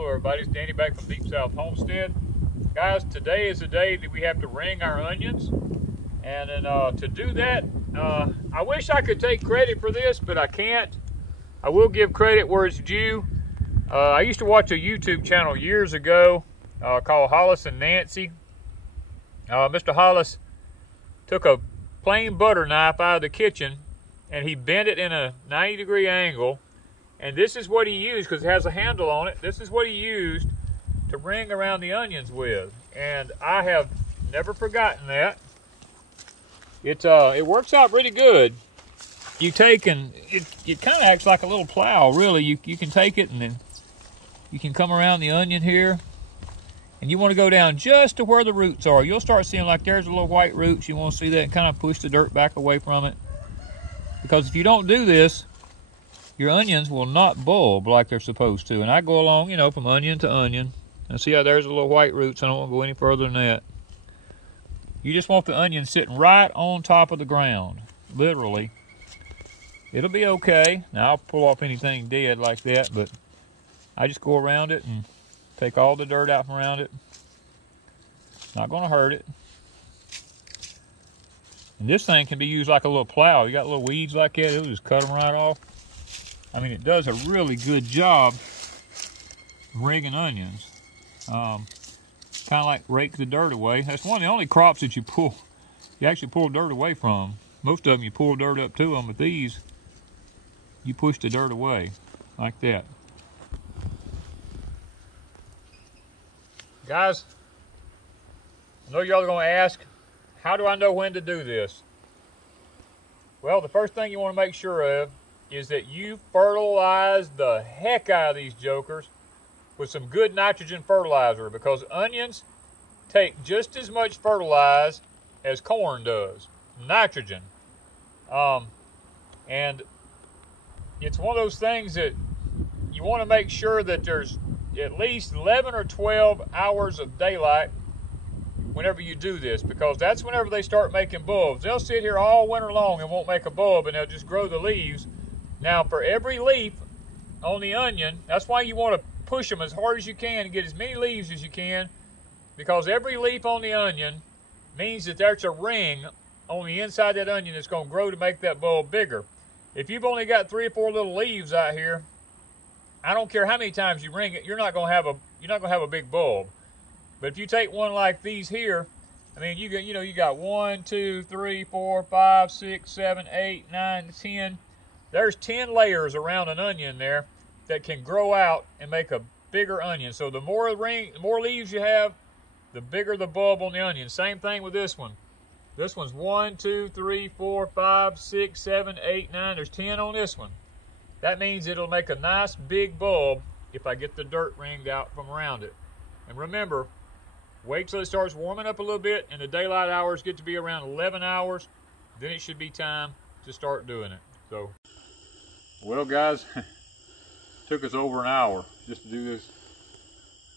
Hello everybody, it's Danny back from Deep South Homestead. Guys, today is the day that we have to ring our onions. And then to do that, I wish I could take credit for this, but I can't. I will give credit where it's due. I used to watch a YouTube channel years ago called Hollis and Nancy. Mr. Hollis took a plain butter knife out of the kitchen and he bent it in a 90-degree angle. And this is what he used, because it has a handle on it. This is what he used to ring around the onions with. And I have never forgotten that. It works out pretty good. You take and it kind of acts like a little plow, really. You can take it and then you can come around the onion here. And you want to go down just to where the roots are. You'll start seeing like there's a little white roots. You want to see that and kind of push the dirt back away from it. Because if you don't do this, your onions will not bulb like they're supposed to. And I go along, you know, from onion to onion. And see how there's a little white roots. I don't want to go any further than that. You just want the onion sitting right on top of the ground. Literally. It'll be okay. Now I'll pull off anything dead like that, but I just go around it and take all the dirt out from around it. Not going to hurt it. And this thing can be used like a little plow. You got little weeds like that, it'll just cut them right off. I mean, it does a really good job rigging onions. Kind of like rake the dirt away. That's one of the only crops that you actually pull dirt away from. Most of them you pull dirt up to them, but these, you push the dirt away like that. Guys, I know y'all are going to ask, how do I know when to do this? Well, the first thing you want to make sure of is that you fertilize the heck out of these jokers with some good nitrogen fertilizer, because onions take just as much fertilizer as corn does, nitrogen. And it's one of those things that you want to make sure that there's at least 11 or 12 hours of daylight whenever you do this, because that's whenever they start making bulbs. They'll sit here all winter long and won't make a bulb, and they'll just grow the leaves. Now, for every leaf on the onion, that's why you want to push them as hard as you can and get as many leaves as you can, because every leaf on the onion means that there's a ring on the inside of that onion that's going to grow to make that bulb bigger. If you've only got 3 or 4 little leaves out here, I don't care how many times you ring it, you're not going to have a big bulb. But if you take one like these here, I mean, you got 1, 2, 3, 4, 5, 6, 7, 8, 9, 10. There's 10 layers around an onion there that can grow out and make a bigger onion. So the more leaves you have, the bigger the bulb on the onion. Same thing with this one. This one's 1, 2, 3, 4, 5, 6, 7, 8, 9. There's 10 on this one. That means it'll make a nice big bulb if I get the dirt ringed out from around it. And remember, wait till it starts warming up a little bit and the daylight hours get to be around 11 hours. Then it should be time to start doing it. So, well guys, took us over an hour just to do this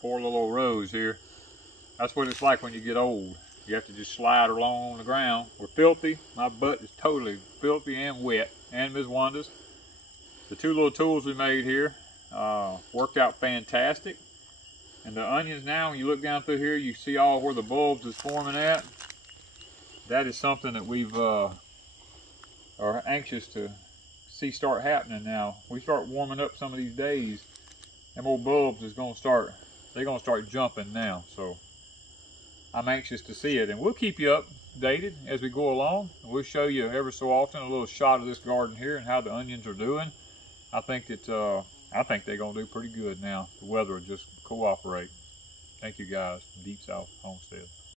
4 little old rows here. That's what it's like when you get old. You have to just slide along on the ground. We're filthy. My butt is totally filthy and wet, and Ms. Wanda's. The 2 little tools we made here worked out fantastic. And the onions now, when you look down through here, you see all where the bulbs is forming at. That is something that we've are anxious to see start happening now. We start warming up some of these days, them old bulbs is going to start, they're going to start jumping now. So I'm anxious to see it, and we'll keep you updated as we go along. We'll show you every so often a little shot of this garden here and how the onions are doing. I think they're going to do pretty good now. The weather will just cooperate. Thank you guys, Deep South Homestead.